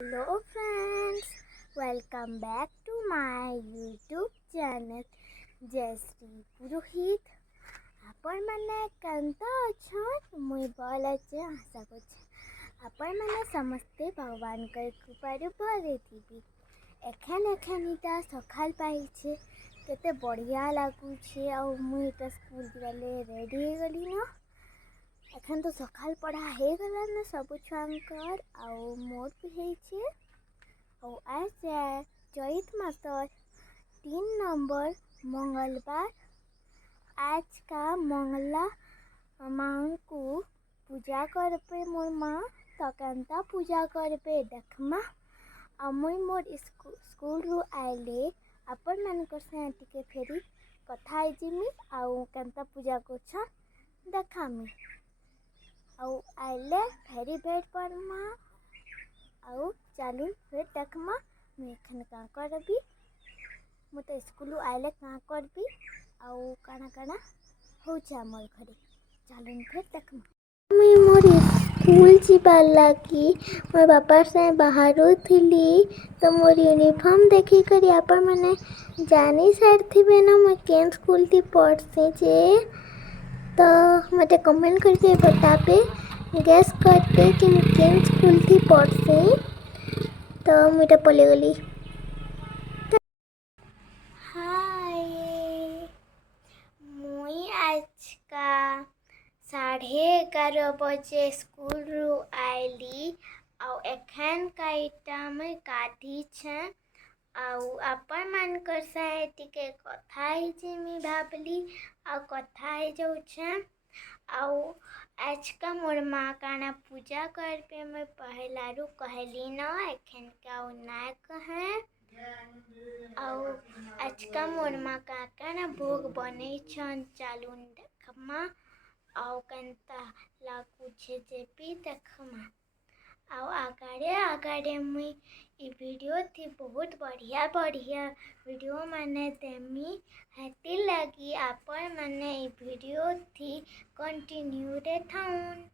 Hello friends, welcome back to my YouTube channel Jayashree Purohit. आपण मैंने कंता अच्छा मुई बल अच्छे आशा कर आपण मैंने समस्ते भगवान कर कृपार भरे थी एखान एखानीटा सकाल पाइछे केते बढ़िया लगुचे आ मुई एटा स्कूल गले रेडी हो गली ना एखन तो सकाल पढ़ा हो गला ना सब छुआंकर आउ मोर भी होइछे और आज चैत मासर 3 नंबर मंगलवार आज का मंगला माँ को पूजा करपे मोर माँ तकांता पूजा करपे देखमा मुई मोर स्कूल रु आइले आपण मानकर से टिके फेरी कथा जिमी आउ कांता पूजा करछन देखामी आउ आइले फेरी भेट परमा आउ चलू फिर देखमा मुझे क्या करबी मु तो स्कूल आइले क्या करबी आउ काना काना होउछे हमर घरे चलू फिर देखमा मुई मोर स्कूल जीवार लगी मोर बापा से बाहर थी तो मोर यूनिफॉर्म देखी करी आपण मैंने जानी सारी ना मैं केन स्कूल थी पढ़सी जे तो मत कमेंट करके बताबे गैस करते कि मैं केन स्कूल थी पढ़सी तो मुझे पले गली हाय मुई आज का 11:30 बजे स्कूल रु आइली आउ एखन काइटा मैं गाधी छे आउ आपण मानकर से टिके कथा जिमी भाबली आउ कथा जाऊ छे आउ आज का मोर माँ काना पूजा करपे मैं पहला रु कहली न एखन का ना कहे आउ आज का मोर माँ काना भोग बने छन चालू देखमा आउ कंता लागू छे जेपी देखमा आउ आगाड़े मुई ई वीडियो थी बहुत बढ़िया बढ़िया वीडियो माने देमी हेती लगी आपण माने ई वीडियो थी कंटिन्यू रे थाउन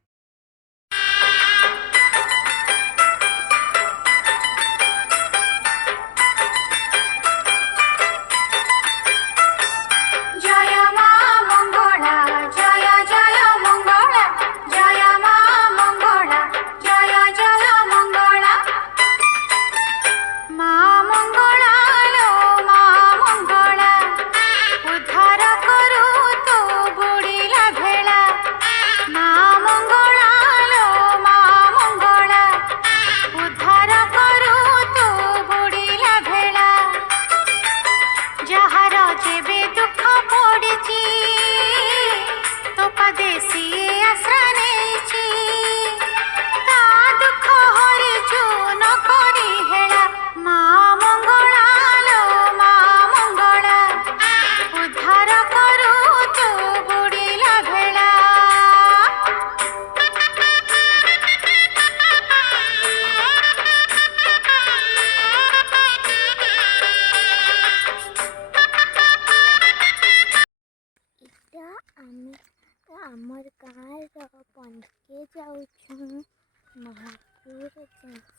आमर गाँव पंडके जाऊँ महापुर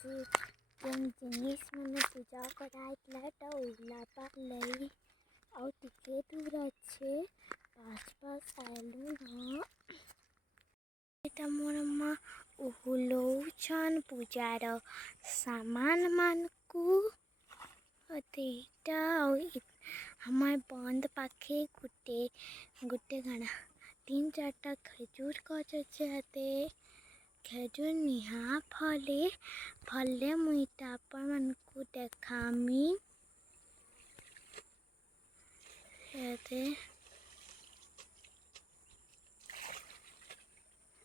जेन जिनिस मैंने पूजा कराइला उल्लापा लई और टिके दूर अच्छे पास आलू न एटा मोर माँ उहुलौछन पूजार सामान मान को हमार बंद पाखे गुटे गुटे गाना 3-4टा खेजूर गछ अच्छे खेजूर निहा फले मुईटा आपण मानकु देखामी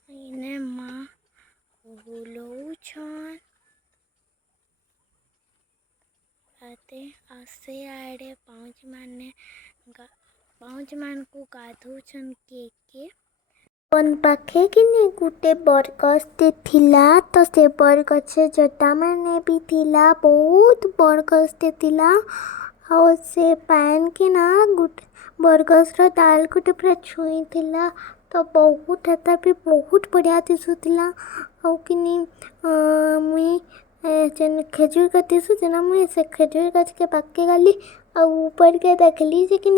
इने माँ हुलौछन आसे आड़े पाँच मान को गाधुछन के पन पाखे कि नहीं गुटे बरगछते थिला तो से बरगछ जटा माने भी थिला बहुत बरगछते थिला और से पान के ना गुटे बरगछर डाल गुटे पूरा छुई थिला तो बहुत हेता भी बहुत बढ़िया दिसुथिला और कि मुई जेन खेजूर काटिसु जेना मुई से खेजूर गछ के पाके गली आ ऊपर के देखली जे कि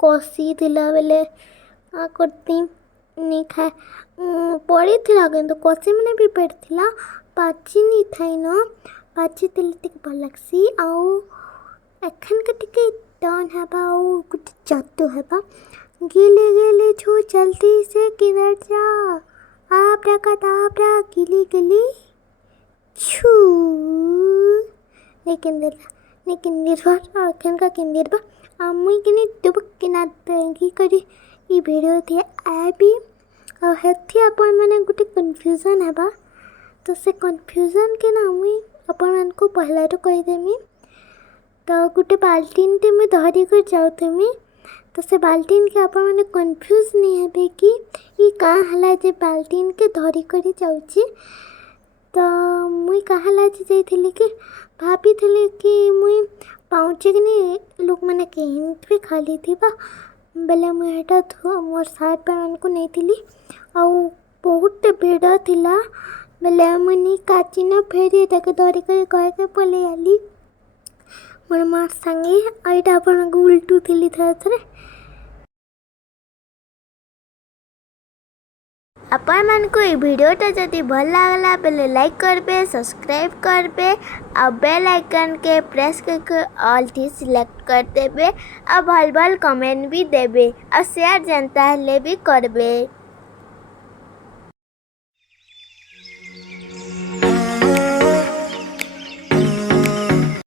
कसी थिला बेले आ करती नी खाए पड़ी थिला किंतु कसी मैंने भी पेट थिला पाची नी थाई न पाची तिल टिक भल लगसी आउ एखन के टिके टर्न हेबा आउ कुछ जादू हेबा गिले गिले छू जल्दी से किधर जा आब्राकडाब्रा गिली गिली छू लेकिन निर्भर अखन का किंदिर बा मुई किनी दुबक किना तंगी करी ई वीडियो थी आबी और हेथी अपन माने गुटे कंफ्यूजन हेबा तो से कंफ्यूजन के ना मुई अपन मान को पहला तो कहि देमी तो गुटे बाल्टीन ते मुई धरी कर जाउथेमी तो से बाल्टीन के अपन माने कंफ्यूज नहीं हेबे कि ई का हला जे बाल्टीन के धरी करी जाउची तो मुई कहा लाजी जाइथिली कि भाभी थिली कि मुई पाउचे कि नहीं लोग मैंने कहीं भी खाली थी बा बेले मुई एटा मोर सार्ट पैंट को नहीं थिली आउ बहुत भीड़ थिला बेले मुई नी काची न फेरी एटाके धरी कर कहे के पले आली मोर मार संगे एटा अपन उल्टू थिली थरे अपन मन को ये वीडियोटा जदि भल लागला बेले लाइक करबे सब्सक्राइब करबे और बेल आइकन के प्रेस करके ऑल थी सिलेक्ट कर देबे और भल भल कमेंट भी देबे और शेयर जनता ले भी करबे।